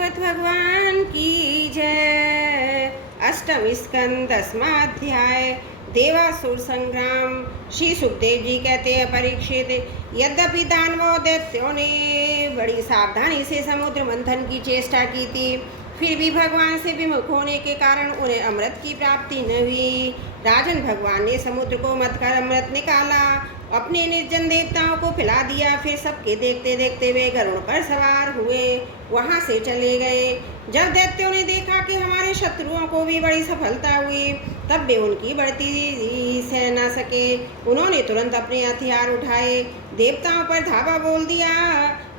भागवत भगवान की जय। अष्टम स्कंद 10वां अध्याय देवासुर संग्राम। श्री सुखदेव जी कहते हैं, परीक्षित, यद्यपि दानवों दैत्यों ने बड़ी सावधानी से समुद्र मंथन की चेष्टा की थी, फिर भी भगवान से विमुख होने के कारण उन्हें अमृत की प्राप्ति न हुई। राजन, भगवान ने समुद्र को मथ कर अमृत निकाला, अपने निर्जन देवताओं को पिला दिया, फिर सबके देखते देखते वे गरुड़ पर सवार हुए वहां से चले गए। जब दैत्यों ने देखा कि हमारे शत्रुओं को भी बड़ी सफलता हुई, तब वे उनकी बढ़ती सह न सके। उन्होंने तुरंत अपने हथियार उठाए, देवताओं पर धावा बोल दिया।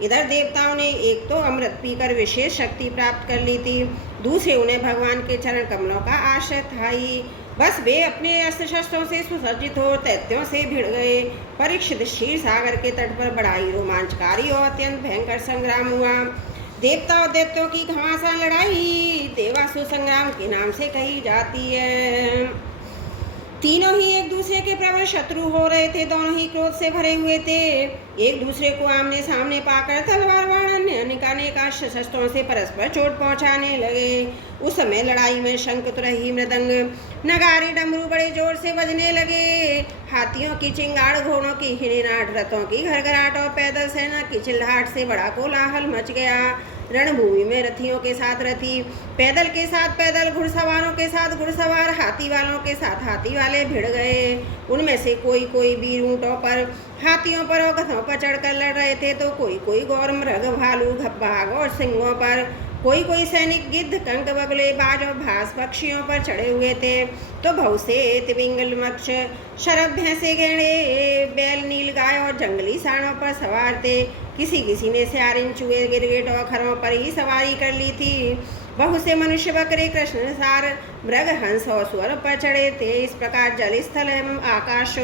इधर देवताओं ने एक तो अमृत पीकर विशेष शक्ति प्राप्त कर ली थी, दूसरे उन्हें भगवान के चरण कमलों का आश्रय था ही। बस वे अपने अस्त्र शस्त्रों से सुसज्जित हो दैत्यों से भिड़ गए। परीक्षित, क्षीर सागर के तट पर बड़ा ही रोमांचकारी और अत्यंत भयंकर संग्राम हुआ। देवता और दैत्यों की घमासान लड़ाई देवासुर संग्राम के नाम से कही जाती है। तीनों ही एक दूसरे के प्रबल शत्रु हो रहे थे, दोनों ही क्रोध से भरे हुए थे। एक दूसरे को आमने सामने पाकर तलवार बाण अनेक शस्त्रों से परस्पर चोट पहुंचाने लगे। उस समय लड़ाई में शंख, तुरही, मृदंग, नगारे, डमरू बड़े जोर से बजने लगे। हाथियों की चिंगाड़, घोड़ों की हिड़नाहट, रथों की घरघराहट और पैदल सेना की चिल्लाहट से बड़ा कोलाहल मच गया। रणभूमि में रथियों के साथ रथी, पैदल के साथ पैदल, घुड़सवारों के साथ घुड़सवार, हाथी वालों के साथ हाथी वाले भिड़ गए। उनमें से कोई वीर ऊंटों पर, हाथियों पर और गधों पर चढ़कर लड़ रहे थे, तो कोई गौर, मृग, भालू, बाघ और सिंहों पर, कोई सैनिक गिद्ध, कंक, बगले, बाज और भास पक्षियों पर चढ़े हुए थे, तो बहुत से तिमिंगल, मक्ष, शरभ, भैंसे, गैंडे, बैल, नील गाय और जंगली सांडों पर सवार थे। किसी ने स्यारिन, चूहे, गिरगिट और खरों पर ही सवारी कर ली थी। बहुत से मनुष्य, बकरे, कृष्ण, सार, मृग, हंस और सुअर पर चढ़े थे। इस प्रकार जल, स्थल एवं आकाश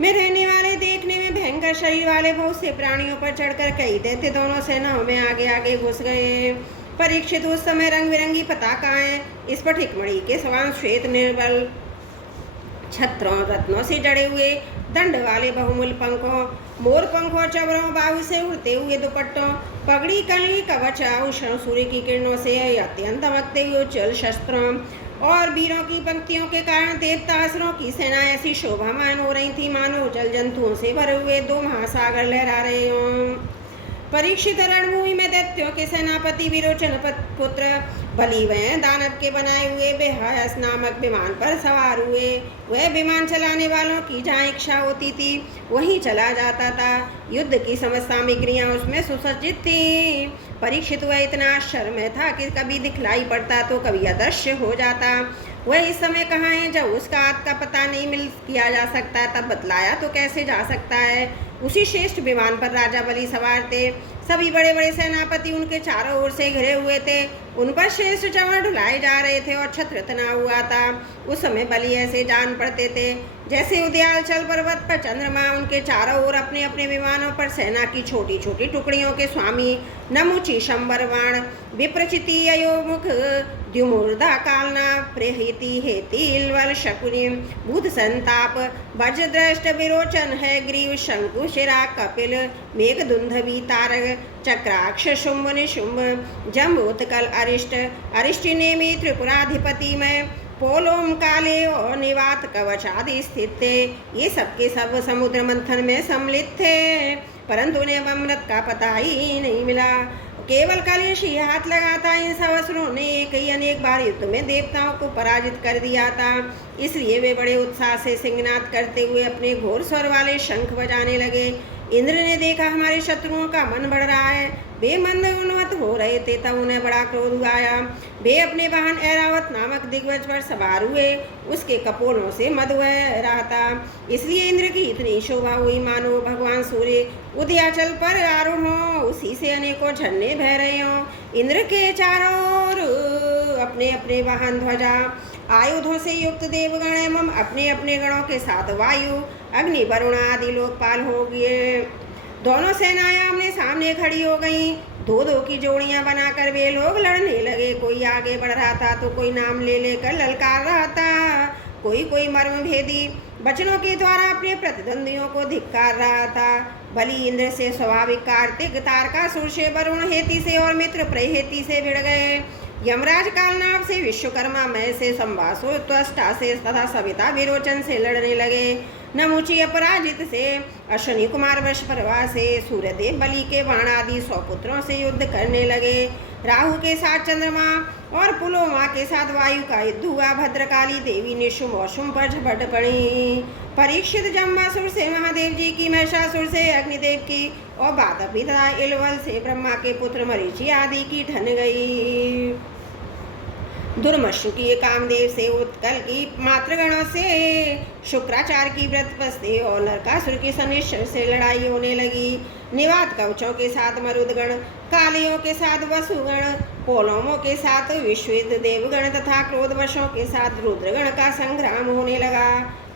में रहने वाले, देखने में भयंकर शरीर वाले बहुत से प्राणियों पर चढ़कर कई दैत्य दोनों सेनाओं में आगे आगे घुस गए। परीक्षित, उस समय रंग बिरंगी पताकाएं, स्फटिक मणि के समान श्वेत निर्बल छत्रों, रत्नों से जड़े हुए दंड वाले बहुमूल्य पंखों, मोर पंखों, चवरों, बाहु से उड़ते हुए दुपट्टों, पगड़ी, कली, कवच, आभूषण, सूर्य की किरणों से अत्यंत दमकते हुए उज्ज्वल शस्त्रों और वीरों की पंक्तियों के कारण देवतासुरों की सेना ऐसी शोभामान हो रही थी, मानो जल जंतुओं से भरे हुए दो महासागर लहरा रहे हों। परीक्षित, रणभूमि में दैत्यों के सेनापति विरोचन पुत्र बलि वह दानव के बनाए हुए बेहयस नामक विमान पर सवार हुए। वह विमान चलाने वालों की जहाँ इच्छा होती थी वहीं चला जाता था। युद्ध की समस्त सामग्रियाँ उसमें सुसज्जित थी। परीक्षित, वह इतना आश्चर्य था कि कभी दिखलाई पड़ता तो कभी अदृश्य हो जाता। वह इस समय कहाँ है? जब उसका हाथ का पता नहीं मिल किया जा सकता, तब बतलाया तो कैसे जा सकता है? उसी श्रेष्ठ विमान पर राजा बलि सवार थे। सभी बड़े बड़े सेनापति उनके चारों ओर से घिरे हुए थे। उन पर श्रेष्ठ चंवर ढुलाए जा रहे थे और छत्र तना हुआ था। उस समय बलि ऐसे जान पड़ते थे जैसे उदयाचल पर्वत पर चंद्रमा। उनके चारों ओर अपने अपने विमानों पर सेना की छोटी छोटी टुकड़ियों के स्वामी नमुची, शंबर, बाण, विप्रचिति, अयोमुख, द्युमूर्धा, कालना, प्रेहिति, हेति, इलवल, शकुनि, बुध, संताप, वज्रदृष्ट, विरोचन, है ग्रीव, शंकु, शिरा, कपिल, मेघदुंधवी, तारक, चक्राक्ष, शुंभ, निशुंभ, जम्बोत्कल, अरिष्ट, अरिष्टिनेमि, त्रिपुराधिपति में, पोलोम, काले और निवात, कवच आदि स्थित थे। ये सबके सब समुद्र मंथन में सम्मिलित थे, परंतु उन्हें अमृत का पता ही नहीं मिला। केवल कलेश ही हाथ लगा था। इन सब असुरों ने कई अनेक बार युद्ध में देवताओं को पराजित कर दिया था, इसलिए वे बड़े उत्साह से सिंहनाद करते हुए अपने घोर स्वर वाले शंख बजाने लगे। इंद्र ने देखा हमारे शत्रुओं का मन बढ़ रहा है, वे मंद उन्मत्त हो रहे थे, तब उन्हें बड़ा क्रोध आया। वे अपने वाहन ऐरावत नामक दिग्गज पर सवार हुए। उसके कपोलों से मधु बह रहा था, इसलिए इंद्र की इतनी शोभा हुई मानो भगवान सूर्य उदयाचल पर आरूढ़ हों, उसी से अनेकों झरने बह रहे हों। इंद्र के चारों ओर अपने अपने वाहन, ध्वजा, आयुधों से युक्त देवगण एवं अपने अपने गणों के साथ वायु, अग्नि, वरुण आदि लोकपाल हो गए। दोनों सेनाएं आमने सामने खड़ी हो गईं। दो दो की जोड़ियां बनाकर वे लोग लड़ने लगे। कोई आगे बढ़ रहा था तो कोई नाम ले लेकर ललकार रहा था। कोई कोई मर्म भेदी वचनों के द्वारा अपने प्रतिद्वंदियों को धिक्कार रहा था। बलि इंद्र से स्वाभाविक कार्तिक, तारकासुर से, वरुण हेति से और मित्र प्रहेति से भिड़ गए। यमराज कालनाभ से, विश्वकर्मा मय से, संवासो त्वष्टा से तथा सविता विरोचन से लड़ने लगे। नमुची अपराजित से, अश्वनी कुमार वृषपर्वा से, सूर्यदेव बलि के बाण आदि 100 पुत्रों से युद्ध करने लगे। राहु के साथ चंद्रमा और पुलोमा के साथ वायु का युद्ध हुआ। भद्रकाली देवी निशुम और शुंभ पर झपट पड़ी। परीक्षित जम्बासुर से महादेव जी की, महिषासुर से अग्निदेव की और बादपी तथा इलवल से ब्रह्मा के पुत्र मरीचि आदि की ठन गई। दुर्मशु की, कामदेव से, उत्कल की, मातृगणों से, शुक्राचार्य की व्रतपति से और नरकासुर की शनिश्चर से लड़ाई होने लगी। निवात कवचों के साथ मरुदगण, कालियों के साथ वसुगण, पोलोमों के साथ विश्विद देवगण तथा क्रोधवशों के साथ रुद्रगण का संग्राम होने लगा।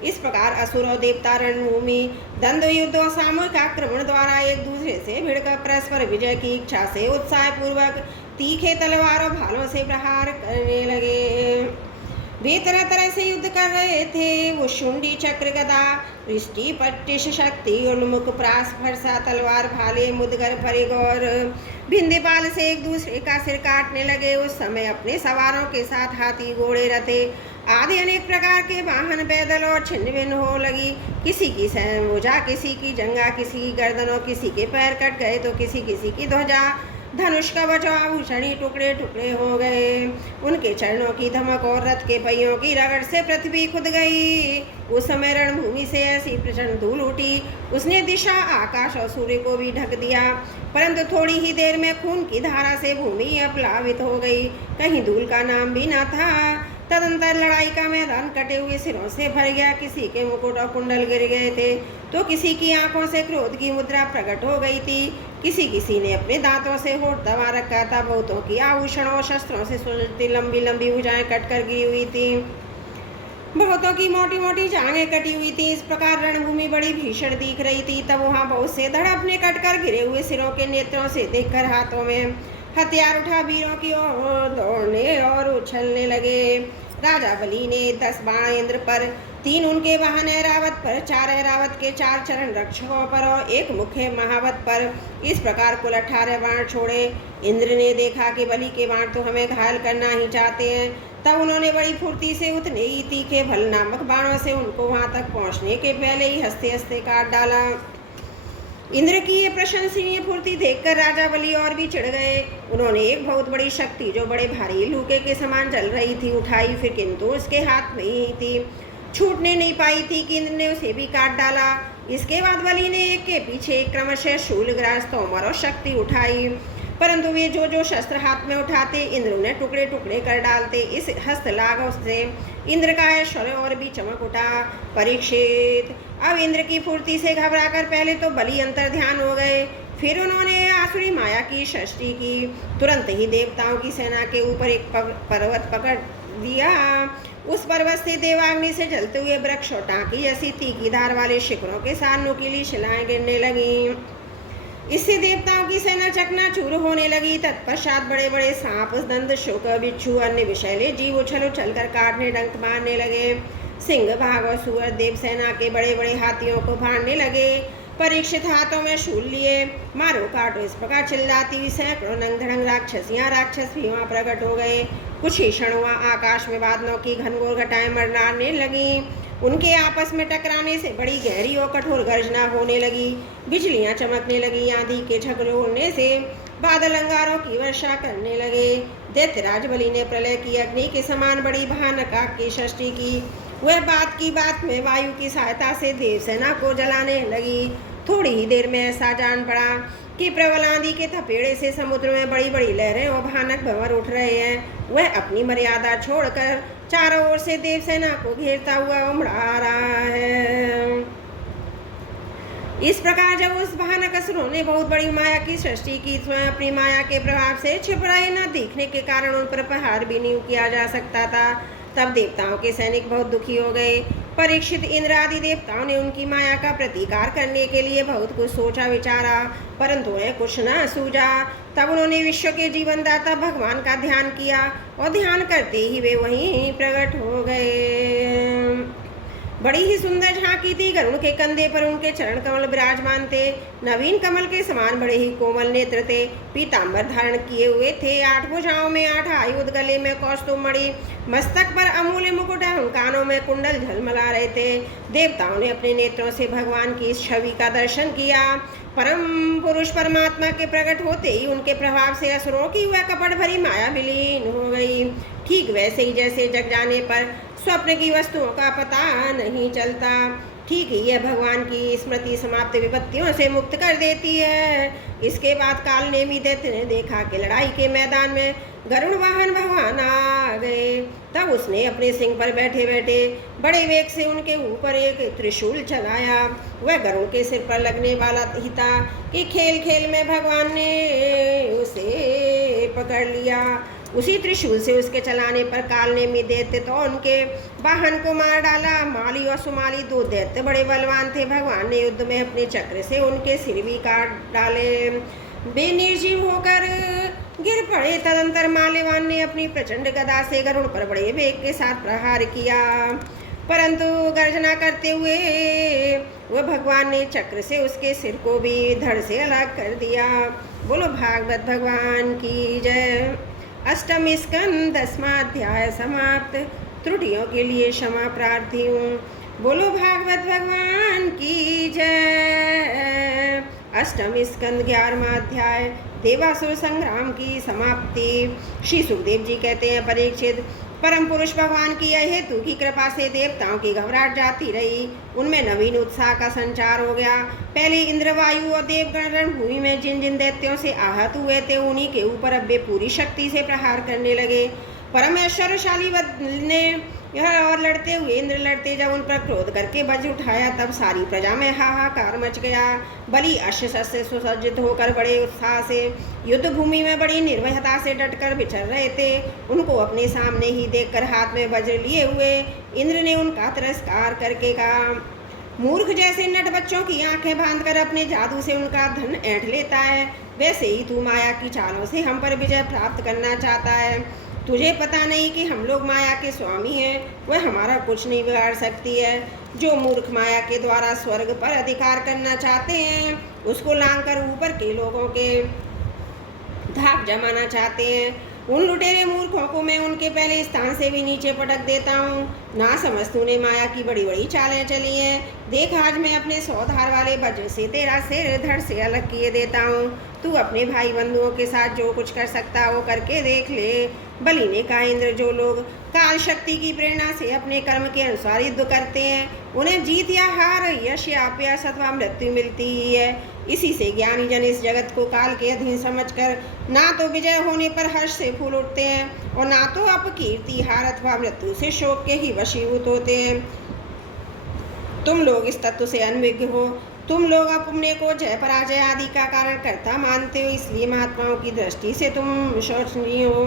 इस प्रकार असुर और देवता रणभूमि द्वंद्व युद्ध और सामूहिक आक्रमण द्वारा एक दूसरे से भिड़कर परस्पर विजय की इच्छा से उत्साह पूर्वक तीखे तलवार और भालों से प्रहार करने लगे। वे तरह तरह से युद्ध कर रहे थे। वो शुंडी, चक्र, गदा, रिष्टि, पट्टिश, शक्ति, उन्मुख, प्रास, फरसा, तलवार, भाले, मुदगर, परिग और भिंदीपाल से एक दूसरे का सिर काटने लगे। उस समय अपने सवारों के साथ हाथी, घोड़े, रथे आदि अनेक प्रकार के वाहन पैदल और छिन्न भिन्न हो लगी। किसी की भुजा, किसी की जंगा, किसी की गर्दन और किसी के पैर कट गए तो किसी किसी की ध्वजा, धनुष, कवच और आभूषणी टुकड़े टुकड़े हो गए। उनके चरणों की धमक और रथ के पहियों की रगड़ से पृथ्वी खुद गई। उस समय रणभूमि से ऐसी प्रचंड धूल उठी, उसने दिशा, आकाश और सूर्य को भी ढक दिया। परंतु थोड़ी ही देर में खून की धारा से भूमि अपलावित हो गई, कहीं धूल का नाम भी न था। तदंतर लड़ाई का मैदान कटे हुए सिरों से भर गया। किसी के मुकुट और कुंडल गिर गए थे तो किसी की आंखों से क्रोध की मुद्रा प्रकट हो गई थी। किसी किसी ने अपने दांतों से होठ दबा रखा था। बहुतों की आभूषणों और शस्त्रों से सुलझती लंबी लंबी भुजाएं कटकर गिरी हुई थी। बहुतों की मोटी मोटी जांघें कटी हुई थी। इस प्रकार रणभूमि बड़ी भीषण दिख रही थी। तब वहां बहुत से धड़ अपने कटकर गिरे हुए सिरों के नेत्रों से देखकर हाथों में हथियार उठा वीरों की ओर दौड़ने और उछलने लगे। राजा बलि ने 10 बाण इंद्र पर, 3 उनके वाहन ऐरावत पर, 4 ऐरावत के 4 चरण रक्षकों पर और 1 मुख्य महावत पर, इस प्रकार कुल 18 बाण छोड़े। इंद्र ने देखा कि बलि के बाण तो हमें घायल करना ही चाहते हैं। तब उन्होंने बड़ी फुर्ती से उतने ही तीखे भल नामक बाणों से उनको वहां तक पहुंचने के पहले ही हंसते हंसते काट डाला। इंद्र की ये प्रशंसनीय फुर्ती देखकर राजा बलि और भी चिढ़ गए। उन्होंने एक बहुत बड़ी शक्ति जो बड़े भारी लूके के समान जल रही थी उठाई, फिर किंतु उसके हाथ में ही थी, छूटने नहीं पाई थी कि इंद्र ने उसे भी काट डाला। इसके बाद बलि ने एक के पीछे एक क्रमशः शूल, ग्रास, तोमर और शक्ति उठाई, परंतु वे जो जो शस्त्र हाथ में उठाते इंद्र उन्हें टुकड़े टुकड़े कर डालते। इस हस्तलाघव से इंद्र का ऐश्वर्य और भी चमक उठा। परीक्षित अब इंद्र की फुर्ती से घबराकर पहले तो बलि अंतर्ध्यान हो गए, फिर उन्होंने आसुरी माया की सृष्टि की। तुरंत ही देवताओं की सेना के ऊपर एक पर्वत पकड़ दिया। उस पर्वत से देवाग्नि से जलते हुए वृक्ष और टांकी ऐसी तीखी धार वाले शिखरों के साथ नुकीली शिलाएं गिरने लगी। इससे देवताओं की सेना चकनाचूर होने लगी। तत्पश्चात बड़े बड़े सांप, दंत, शुक, बिच्छू, अन्य विषैले जीव उछल उछल कर काटने, डंक मारने लगे। सिंह, बाघ और सुअर देव सेना के बड़े बड़े हाथियों को फाड़ने लगे। परीक्षित हाथों में शूल लिए मारो काटो इस प्रकार चिल्लाती हुई सैकड़ों नंग धड़ंग राक्षसियां, राक्षस भी वहां प्रकट हो गए। कुछ ही क्षण हुआ, आकाश में बादलों की घनघोर घटाएं मंडराने लगी। उनके आपस में टकराने से बड़ी गहरी और कठोर गर्जना होने लगी। बिजलियां चमकने लगी। आंधी के झगड़े होने से बादल अंगारों की वर्षा करने लगे। दैत्यराज बलि ने प्रलय की अग्नि के समान बड़ी भयानक आग की सृष्टि की। वह बात की बात में वायु की सहायता से देवसेना को जलाने लगी। थोड़ी ही देर में ऐसा जान पड़ा कि प्रबल आंधी के थपेड़े से समुद्र में बड़ी बड़ी लहरें और भयानक भंवर उठ रहे हैं। वह अपनी मर्यादा छोड़कर चारों ओर से देवसेना को घेरता हुआ उमड़ा रहा है। इस प्रकार जब उस भयानक असुरों ने बहुत बड़ी माया की सृष्टि की, स्वयं अपनी माया के प्रभाव से छिप रहे न दिखने के कारण उन पर प्रहार भी नहीं किया जा सकता था। तब देवताओं के सैनिक बहुत दुखी हो गए। परीक्षित, इंद्र आदि देवताओं ने उनकी माया का प्रतिकार करने के लिए बहुत कुछ सोचा विचारा, परंतु उन्हें कुछ न सूझा। तब उन्होंने विश्व के जीवनदाता भगवान का ध्यान किया और ध्यान करते ही वे वहीं प्रकट हो गए। बड़ी ही सुंदर झांकी थी। गरुड़ के कंधे पर उनके चरण कमल विराजमान थे। नवीन कमल के समान बड़े ही कोमल नेत्र थे। पीतांबर धारण किए हुए थे। 8 भुजाओं में 8 आयुध, गले में कौस्तुभ मणि, मस्तक पर अमूल्य मुकुट, कानों में कुंडल झलमला रहे थे। देवताओं ने अपने नेत्रों से भगवान की इस छवि का दर्शन किया। परम पुरुष परमात्मा के प्रकट होते ही उनके प्रभाव से असुरों की वह कपट भरी माया विलीन हो गई। ठीक वैसे ही जैसे जग जाने पर स्वप्न की वस्तुओं का पता नहीं चलता, ठीक ही यह भगवान की स्मृति समाप्त विपत्तियों से मुक्त कर देती है। इसके बाद काल नेमी दैत्य ने देखा कि लड़ाई के मैदान में गरुड़ वाहन भगवान आ गए। तब उसने अपने सिंह पर बैठे बैठे बड़े वेग से उनके ऊपर एक त्रिशूल चलाया। वह गरुड़ के सिर पर लगने वाला ही था कि खेल खेल में भगवान ने उसे पकड़ लिया। उसी त्रिशूल से उसके चलाने पर काल नेमी दैत्य तो उनके वाहन को मार डाला। माली और सुमाली 2 दैत्य बड़े बलवान थे। भगवान ने युद्ध में अपने चक्र से उनके सिर भी काट डाले। वे निर्जीव होकर गिर पड़े। तदंतर माल्यवान ने अपनी प्रचंड गदा से गरुड़ पर बड़े वेग के साथ प्रहार किया, परंतु गर्जना करते हुए वह भगवान ने चक्र से उसके सिर को भी धड़ से अलग कर दिया। बोलो भागवत भगवान की जय। अष्टम स्कंद 10वां अध्याय समाप्त। त्रुटियों के लिए क्षमा प्रार्थी हूँ। बोलो भागवत भगवान की जय। अष्टम स्कंद 11वां अध्याय देवासुर संग्राम की समाप्ति। श्री सुखदेव जी कहते हैं, परीक्षित, परम पुरुष भगवान की यह हेतु की कृपा से देवताओं की घबराहट जाती रही। उनमें नवीन उत्साह का संचार हो गया। पहले इंद्र, वायु और देवगण रणभूमि में जिन जिन दैत्यों से आहत हुए थे उन्हीं के ऊपर अब वे पूरी शक्ति से प्रहार करने लगे। परम ऐश्वर्यशाली ने यह और लड़ते हुए इंद्र लड़ते जब उन पर क्रोध करके वज्र उठाया तब सारी प्रजा में हाहाकार मच गया। बलि अश्व शस्त्र सुसज्जित होकर बड़े उत्साह से युद्ध भूमि में बड़ी निर्भयता से डटकर विचर रहे थे। उनको अपने सामने ही देखकर हाथ में वज्र लिए हुए इंद्र ने उनका तिरस्कार करके कहा, मूर्ख जैसे नट बच्चों की आंखें बांधकर अपने जादू से उनका धन ऐंठ लेता है, वैसे ही तू माया की चालों से हम पर विजय प्राप्त करना चाहता है। तुझे पता नहीं कि हम लोग माया के स्वामी हैं, वह हमारा कुछ नहीं बिगाड़ सकती है। जो मूर्ख माया के द्वारा स्वर्ग पर अधिकार करना चाहते हैं उसको लांघकर ऊपर के लोगों के धाक जमाना चाहते हैं, उन लुटेरे मूर्खों को मैं उनके पहले स्थान से भी नीचे पटक देता हूँ। ना समझ तूने माया की बड़ी बड़ी चालें चली हैं। देख, आज मैं अपने 100 धार वाले वज्र से तेरा सिर धड़ से अलग किए देता हूँ। तू अपने भाई बंधुओं के साथ जो कुछ कर सकता वो करके देख ले। बलि ने कहा, इंद्र, जो लोग काल शक्ति की प्रेरणा से अपने कर्म के अनुसार युद्ध करते हैं उन्हें जीत या हार, यश या अपयश अथवा मृत्यु मिलती ही है। इसी से ज्ञानी जन इस जगत को काल के अधीन समझकर ना तो विजय होने पर हर्ष से फूल उठते हैं और ना तो अपकीर्ति, हार अथवा मृत्यु से शोक के ही वशीभूत होते हैं। तुम लोग इस तत्व से अनभिज्ञ हो। तुम लोग अपने को जय पराजय आदि का कारण कर्ता मानते हो, इसलिए महात्माओं की दृष्टि से तुम शोचनीय हो।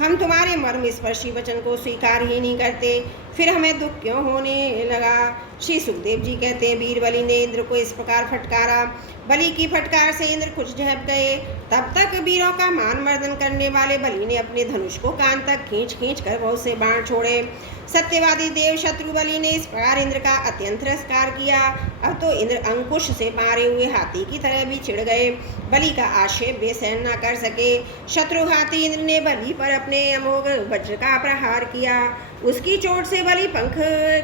हम तुम्हारे मर्म स्पर्शी वचन को स्वीकार ही नहीं करते, फिर हमें दुख क्यों होने लगा। श्री सुखदेव जी कहते हैं, वीर बलि ने इंद्र को इस प्रकार फटकारा। बलि की फटकार से इंद्र कुछ झेप गए। तब तक वीरों का मान मर्दन करने वाले बलि ने अपने धनुष को कान तक खींच खींच कर बहुत से बाण छोड़े। सत्यवादी देव शत्रु बलि ने इस प्रकार इंद्र का अत्यंत तिरस्कार किया। अब तो इंद्र अंकुश से मारे हुए हाथी की तरह भी चिढ़ गए। बलि का आक्षेप वे सहन न कर सके। शत्रु हाथी इंद्र ने बलि पर अपने अमोघ वज्र का प्रहार किया। उसकी चोट से बलि पंख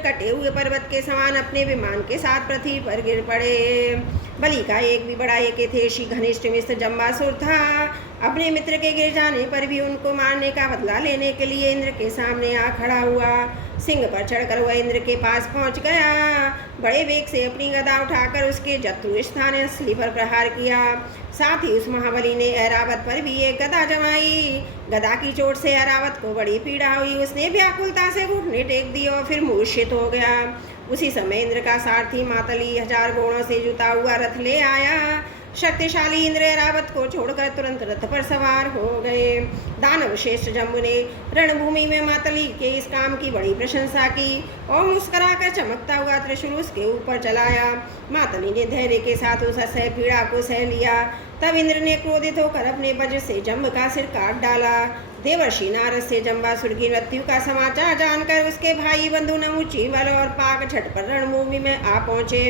कटे हुए पर्वत के समान अपने विमान के साथ पृथ्वी पर गिर पड़े। बलि का एक भी बड़ा एकेथेशी घनिष्ठ मित्र जम्बासुर था। अपने मित्र के गिर जाने पर भी उनको मारने का बदला लेने के लिए इंद्र के सामने आ खड़ा हुआ। सिंह पर चढ़कर वह इंद्र के पास पहुंच गया। बड़े वेग से अपनी गदा उठाकर उसके जत्रु स्थान असली पर प्रहार किया। साथ ही उस महाबली ने ऐरावत पर भी एक गदा जमाई। गदा की चोट से ऐरावत को बड़ी पीड़ा हुई। उसने व्याकुलता से घुटने टेक दिए और फिर मूर्छित हो गया। उसी समय इंद्र का सारथी मातली 1000 घोड़ों से जुता हुआ रथ ले आया। शक्तिशाली इंद्र ऐरावत को छोड़कर तुरंत रथ पर सवार हो गए। दानव श्रेष्ठ जम्बू ने रणभूमि में मातली के इस काम की बड़ी प्रशंसा की और मुस्कुराकर चमकता हुआ त्रिशूल उसके ऊपर चलाया। मातली ने धैर्य के साथ उस असह्य पीड़ा को सह लिया। तब इंद्र ने क्रोधित होकर अपने वज्र से जम्ब का सिर काट डाला। देवर्षि नारद से जम्बासुर की मृत्यु का समाचार जानकर उसके भाई बंधु नमुची बल और पाक झटपट रणभूमि में आ पहुंचे।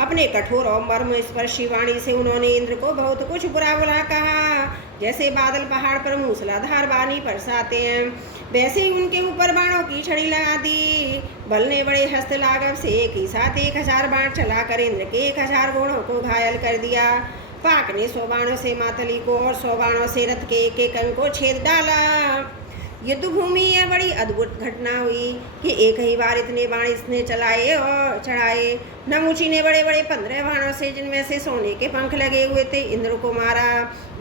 अपने कठोर और मर्म स्पर्शी वाणी से उन्होंने इंद्र को बहुत कुछ बुरा बुरा कहा। जैसे बादल पहाड़ पर मूसलाधार बानी बरसाते हैं, वैसे ही उनके ऊपर बाणों की छड़ी लगा दी। बल ने बड़े हस्त लाघव से एक ही साथ 1000 बाण चलाकर इंद्र के 1000 घोड़ों को घायल कर दिया। पाक ने 100 बाणों से मातली को और 100 बाणों से रथ के एक अंग को छेद डाला। युद्ध भूमि यह बड़ी अद्भुत घटना हुई कि एक ही बार इतने बाण इसने चलाए और चढ़ाए। नमुची ने बड़े बड़े 15 बाणों से, जिनमें से सोने के पंख लगे हुए थे, इंद्र को मारा।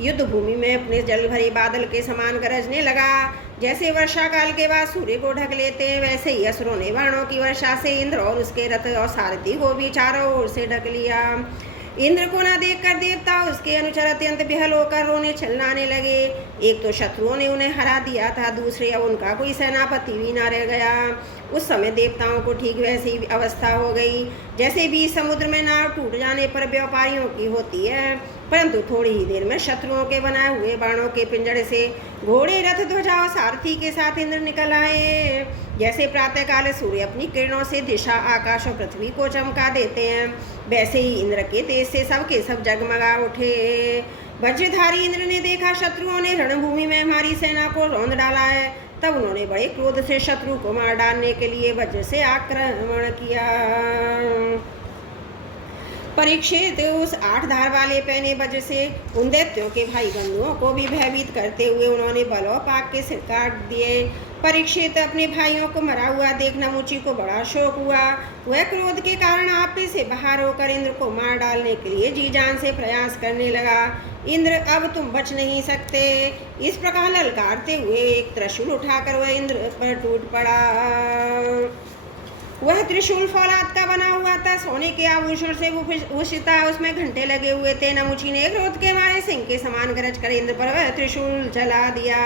युद्ध भूमि में अपने जल भरे बादल के समान गरजने लगा। जैसे वर्षा काल के बाद सूर्य को ढक लेते हैं, वैसे ही असुरों ने बाणों की वर्षा से इंद्र और उसके रथ और सारथी को भी चारों ओर से ढक लिया। इंद्र को न देखकर देवता उसके अनुचर अत्यंत बेहल होकर रोने चिल्लाने लगे। एक तो शत्रुओं ने उन्हें हरा दिया था, दूसरे अब उनका कोई सेनापति भी न रह गया। उस समय देवताओं को ठीक वैसी अवस्था हो गई जैसे बीच समुद्र में नाव टूट जाने पर व्यापारियों की होती है। परंतु थोड़ी ही देर में शत्रुओं के बनाए हुए बाणों के पिंजड़े से घोड़े, रथ, ध्वजा और सारथी के साथ इंद्र निकल आए। जैसे प्रातःकाल सूर्य अपनी किरणों से दिशा, आकाश और पृथ्वी को चमका देते हैं, वैसे ही इंद्र के तेज से सबके सब जगमगा उठे। वज्रधारी इंद्र ने देखा शत्रुओं ने रणभूमि में हमारी सेना को रौंद डाला है। तब उन्होंने बड़े क्रोध से शत्रु को मार डालने के लिए वज्र से आक्रमण किया। परीक्षित उस 8 धार वाले पहने वज्र से उन दैत्यों के भाई बंधुओं को भी भयभीत करते हुए उन्होंने बल और पाक के सिर काट दिए। परीक्षित अपने भाइयों को मरा हुआ देख नमुची को बड़ा शोक हुआ। वह क्रोध के कारण आपे से बाहर होकर इंद्र को मार डालने के लिए जी जान से प्रयास करने लगा। इंद्र, अब तुम बच नहीं सकते। इस प्रकार ललकारते हुए एक त्रिशूल उठाकर वह इंद्र पर टूट पड़ा। वह त्रिशूल फौलाद का बना हुआ था, सोने के आभूषण से भूषित था, उसमें घंटे लगे हुए थे। नमुची ने क्रोध के मारे सिंह के समान गरज कर इंद्र पर वह त्रिशूल जला दिया।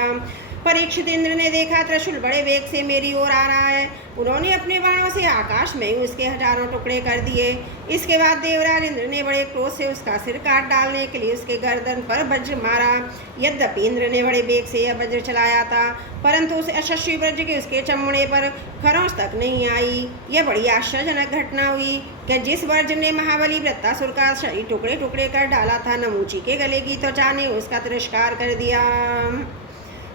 परीक्षित इंद्र ने देखा त्रिशूल बड़े वेग से मेरी ओर आ रहा है। उन्होंने अपने बाणों से आकाश में ही उसके 1000 टुकड़े कर दिए। इसके बाद देवराज इंद्र ने बड़े क्रोध से उसका सिर काट डालने के लिए उसके गर्दन पर वज्र मारा। यद्यपि इंद्र ने बड़े वेग से यह वज्र चलाया था, परंतु उस यशस्वी वज्र के उसके चमड़े पर खरोंच तक नहीं आई। यह बड़ी आश्चर्यजनक घटना हुई कि जिस वज्र ने महाबली वृत्तासुर का शरीर टुकड़े टुकड़े कर डाला था, नमुची के गले की त्वचा ने उसका तिरस्कार कर दिया।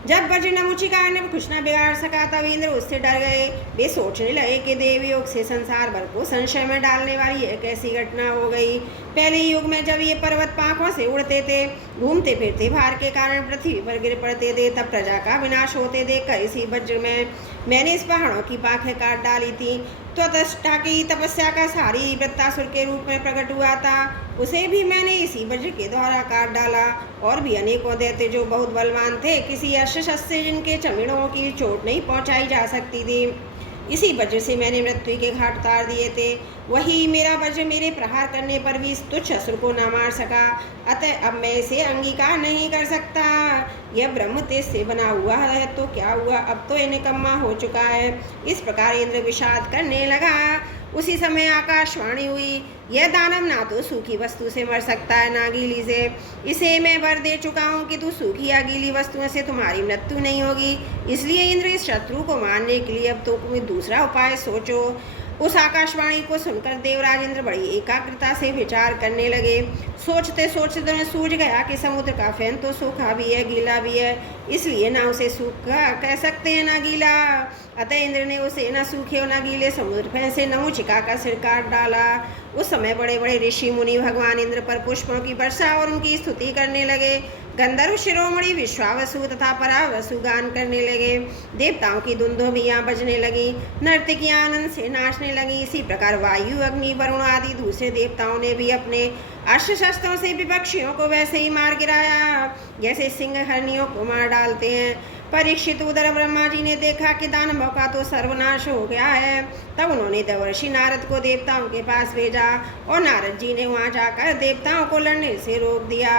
जब वज्र नमुची का अन्य कुछ न बिगाड़ सका तब इंद्र उससे डर गए। वे सोचने लगे कि देव योग से संसार भर को संशय में डालने वाली एक ऐसी घटना हो गई। पहले युग में जब ये पर्वत पांखों से उड़ते थे, घूमते फिरते भार के कारण पृथ्वी पर गिर पड़ते थे, तब प्रजा का विनाश होते देखकर इसी वज्र में मैंने इस पहाड़ों की पाखें काट डाली थी। त्वष्टा की तपस्या का सारी वृत्तासुर के रूप में प्रकट हुआ था, उसे भी मैंने इसी वज्र के द्वारा काट डाला। और भी अनेकों दैत्य जो बहुत बलवान थे, किसी अस्त्र शस्त्र से जिनके चमड़ों की चोट नहीं पहुंचाई जा सकती थी, इसी वज्र से मैंने मृत्यु के घाट उतार दिए थे। वही मेरा वज्र मेरे प्रहार करने पर भी इस तुच्छ असुर को न मार सका, अतः अब मैं इसे अंगीकार नहीं कर सकता। यह ब्रह्म तेज से बना हुआ है तो क्या हुआ, अब तो यह निकम्मा हो चुका है। इस प्रकार इंद्र विषाद करने लगा। उसी समय आकाशवाणी हुई, यह दानव ना तो सूखी वस्तु से मर सकता है ना गीली से। इसे मैं वर दे चुका हूँ कि तू सूखी या गीली वस्तुओं से तुम्हारी मृत्यु नहीं होगी। इसलिए इंद्र, इस शत्रु को मारने के लिए अब तो कोई दूसरा उपाय सोचो। उस आकाशवाणी को सुनकर देवराज इंद्र बड़ी एकाग्रता से विचार करने लगे। सोचते सोचते उन्हें सूझ गया कि समुद्र का फैन तो सूखा भी है, गीला भी है, इसलिए ना उसे सूखा कह सकते हैं ना गीला। अतः इंद्र ने उसे न सूखे और न गीले समुद्र फैन से नहुचिका का सिर काट डाला। उस समय बड़े बड़े ऋषि मुनि भगवान इंद्र पर पुष्पों की वर्षा और उनकी स्तुति करने लगे। गंधर्व शिरोमणि विश्वावसु तथा परावसु गान करने लगे। देवताओं की दुंदुभियाँ बजने लगी, नर्तकियाँ आनंद से नाचने लगी। इसी प्रकार वायु, अग्नि, वरुण आदि दूसरे देवताओं ने भी अपने अस्त्र शस्त्रों से विपक्षियों को वैसे ही मार गिराया जैसे सिंह हरणियों को मार डालते हैं। परीक्षित उधर ब्रह्मा जी ने देखा कि दानवों का तो सर्वनाश हो गया है। तब उन्होंने देवर्षि नारद को देवताओं के पास भेजा और नारद जी ने वहाँ जाकर देवताओं को लड़ने से रोक दिया।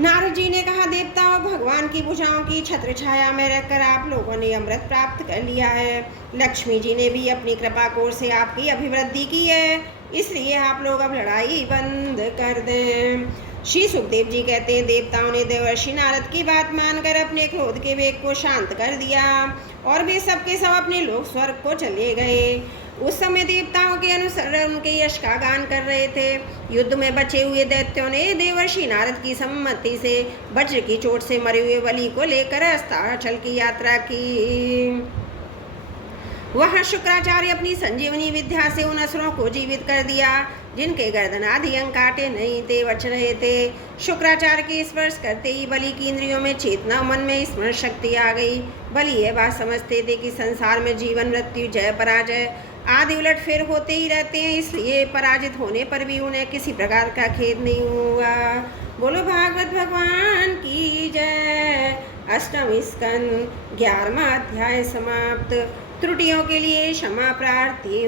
नारद जी ने कहा, देवताओं, भगवान की भुजाओं की छत्र छाया में रहकर आप लोगों ने अमृत प्राप्त कर लिया है। लक्ष्मी जी ने भी अपनी कृपा कोर से आपकी अभिवृद्धि की है, इसलिए आप लोग अब लड़ाई बंद कर दें। श्री सुखदेव जी कहते हैं, देवताओं ने देवर्षि नारद की बात मानकर अपने क्रोध के वेग को शांत कर दिया और वे सब के सब अपने लोक स्वर्ग को चले गए। उस समय देवताओं के अनुसार उनके यश का गान कर रहे थे। युद्ध में बचे हुए दैत्यों ने देवर्षि नारद की सम्मति से वज्र की चोट से मरे हुए बलि को लेकर अस्ताचल की यात्रा की। वहां शुक्राचार्य अपनी संजीवनी विद्या से उन असुरों को जीवित कर दिया जिनके गर्दन आदि अंग काटे नहीं थे, बच रहे थे। शुक्राचार्य के स्पर्श करते ही बलि की इंद्रियों में चेतना, मन में स्मरण शक्ति आ गई। बलि यह बात समझते थे कि संसार में जीवन मृत्यु, जय पराजय आदि उलट फेर होते ही रहते हैं, इसलिए पराजित होने पर भी उन्हें किसी प्रकार का खेद नहीं हुआ। बोलो भागवत भगवान की जय। अष्टम स्कंद 11वां अध्याय समाप्त। त्रुटियों के लिए क्षमा प्रार्थी।